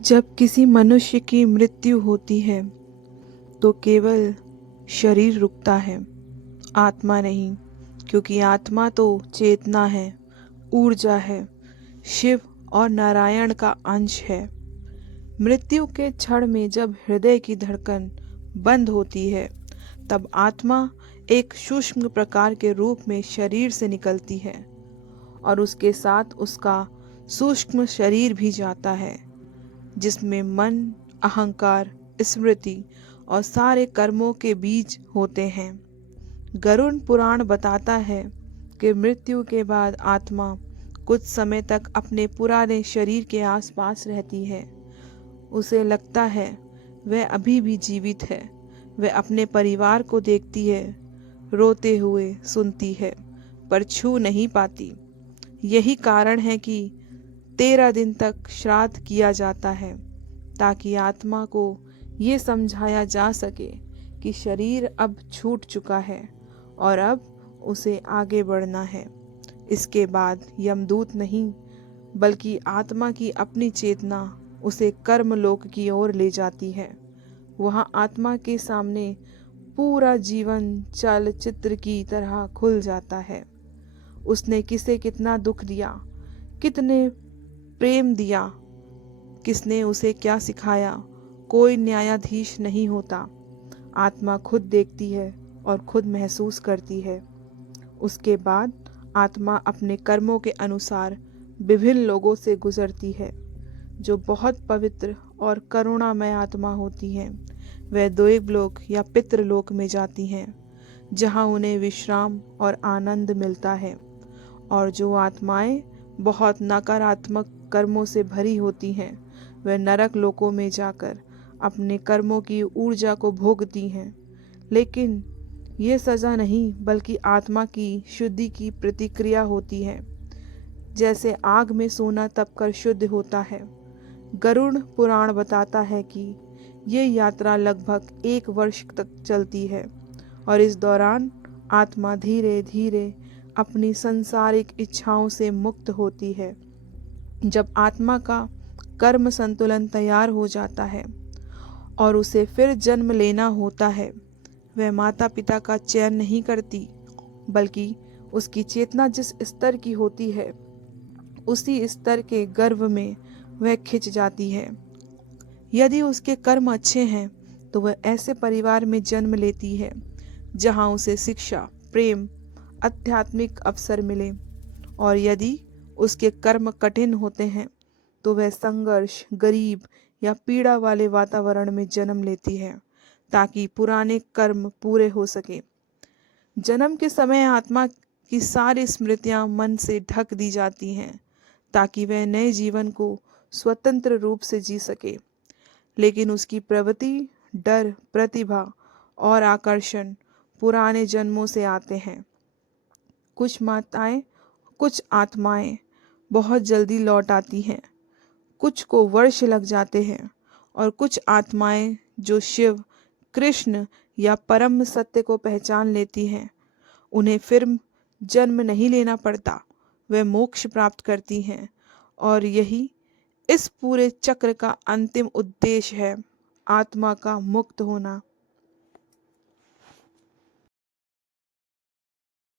जब किसी मनुष्य की मृत्यु होती है तो केवल शरीर रुकता है, आत्मा नहीं। क्योंकि आत्मा तो चेतना है, ऊर्जा है, शिव और नारायण का अंश है। मृत्यु के क्षण में जब हृदय की धड़कन बंद होती है, तब आत्मा एक सूक्ष्म प्रकार के रूप में शरीर से निकलती है और उसके साथ उसका सूक्ष्म शरीर भी जाता है, जिसमें मन, अहंकार, स्मृति और सारे कर्मों के बीज होते हैं। गरुड़ पुराण बताता है कि मृत्यु के बाद आत्मा कुछ समय तक अपने पुराने शरीर के आसपास रहती है। उसे लगता है वह अभी भी जीवित है। वह अपने परिवार को देखती है, रोते हुए सुनती है, पर छू नहीं पाती। यही कारण है कि 13 दिन तक श्राद्ध किया जाता है, ताकि आत्मा को ये समझाया जा सके कि शरीर अब छूट चुका है और अब उसे आगे बढ़ना है। इसके बाद यमदूत नहीं, बल्कि आत्मा की अपनी चेतना उसे कर्मलोक की ओर ले जाती है। वहाँ आत्मा के सामने पूरा जीवन चलचित्र की तरह खुल जाता है। उसने किसे कितना दुख दिया, कितने प्रेम दिया, किसने उसे क्या सिखाया, कोई न्यायाधीश नहीं होता। आत्मा खुद देखती है और खुद महसूस करती है। उसके बाद आत्मा अपने कर्मों के अनुसार विभिन्न लोगों से गुजरती है। जो बहुत पवित्र और करुणामय आत्मा होती हैं, वह देवलोक या पितृलोक में जाती हैं, जहाँ उन्हें विश्राम और आनंद मिलता है। और जो आत्माएं बहुत नकारात्मक कर्मों से भरी होती हैं, वह नरक लोकों में जाकर अपने कर्मों की ऊर्जा को भोगती हैं। लेकिन ये सज़ा नहीं, बल्कि आत्मा की शुद्धि की प्रतिक्रिया होती है। जैसे आग में सोना तपकर शुद्ध होता है। गरुड़ पुराण बताता है कि ये यात्रा लगभग 1 वर्ष तक चलती है और इस दौरान आत्मा धीरे धीरे अपनी सांसारिक इच्छाओं से मुक्त होती है। जब आत्मा का कर्म संतुलन तैयार हो जाता है और उसे फिर जन्म लेना होता है, वह माता पिता का चयन नहीं करती, बल्कि उसकी चेतना जिस स्तर की होती है, उसी स्तर के गर्भ में वह खिंच जाती है। यदि उसके कर्म अच्छे हैं तो वह ऐसे परिवार में जन्म लेती है जहां उसे शिक्षा, प्रेम, आध्यात्मिक अवसर मिले। और यदि उसके कर्म कठिन होते हैं तो वह संघर्ष, गरीब या पीड़ा वाले वातावरण में जन्म लेती है, ताकि पुराने कर्म पूरे हो सके। जन्म के समय आत्मा की सारी स्मृतियां मन से ढक दी जाती हैं, ताकि वह नए जीवन को स्वतंत्र रूप से जी सके। लेकिन उसकी प्रवृत्ति, डर, प्रतिभा और आकर्षण पुराने जन्मों से आते हैं। कुछ आत्माएं बहुत जल्दी लौट आती हैं, कुछ को वर्ष लग जाते हैं, और कुछ आत्माएं जो शिव, कृष्ण या परम सत्य को पहचान लेती हैं, उन्हें फिर जन्म नहीं लेना पड़ता। वे मोक्ष प्राप्त करती हैं और यही इस पूरे चक्र का अंतिम उद्देश्य है, आत्मा का मुक्त होना।